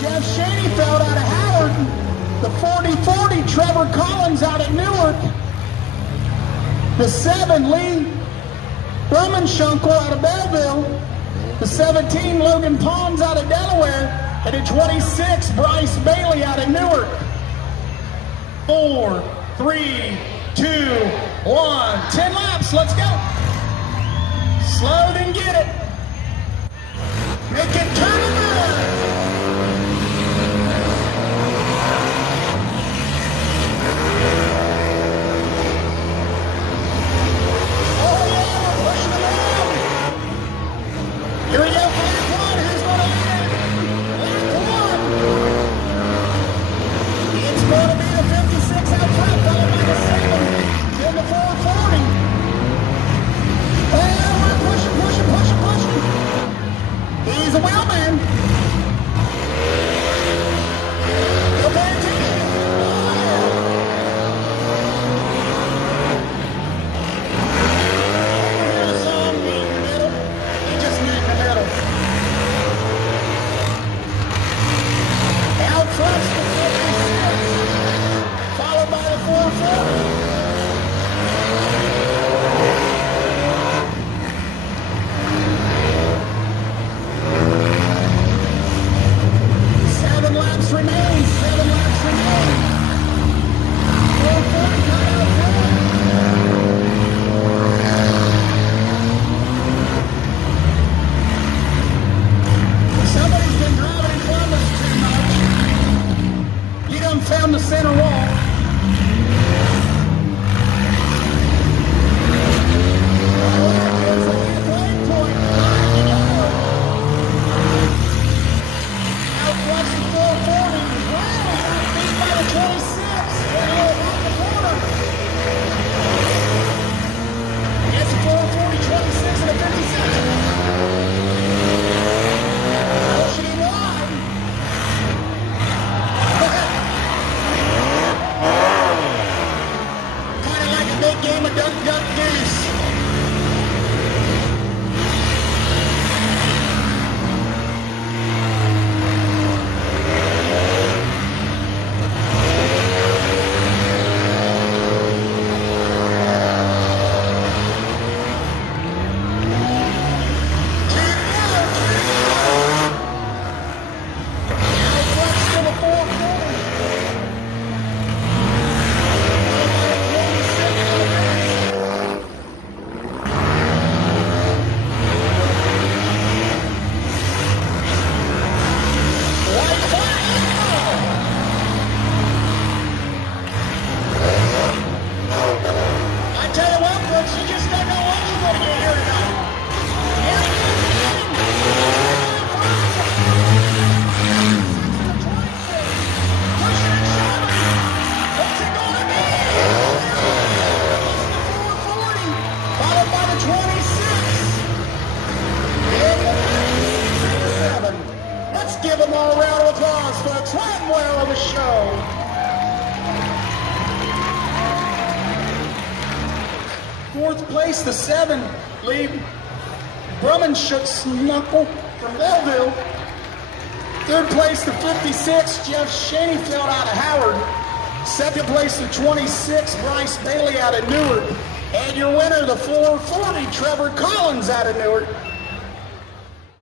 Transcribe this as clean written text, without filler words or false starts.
Jeff Shaneyfeld out of Howard. The 40-40, Trevor Collins out of Newark. The 7, Lee Brummenshunkle out of Belleville. The 17, Logan Pons out of Delaware. And the 26, Bryce Bailey out of Newark. 4, 3, 2, 1. 10 laps, let's go. Slow, then get it. Make it turn around. Oh yeah, we're pushing it around. Here we go, lap 1. Who's going to lead it? Lap 1. It's going to be the 56 out front, followed by the 7. Then the 440. Oh, we're pushing. He's a wheelman. Go pay attention. Here's some in the middle. He just met in the middle. Out front's the 56, followed by the 440. Remain. 7 laps remain. 440 cut out front. Somebody's been driving in Columbus too much. You done found the center wall. Give them all a round of applause, folks. One more of the show. Fourth place, the 7, Lee Brummenshunkle from Belleville. Third place, the 56, Jeff Shaneyfeld out of Howard. Second place, the 26, Bryce Bailey out of Newark. And your winner, the 440, Trevor Collins out of Newark.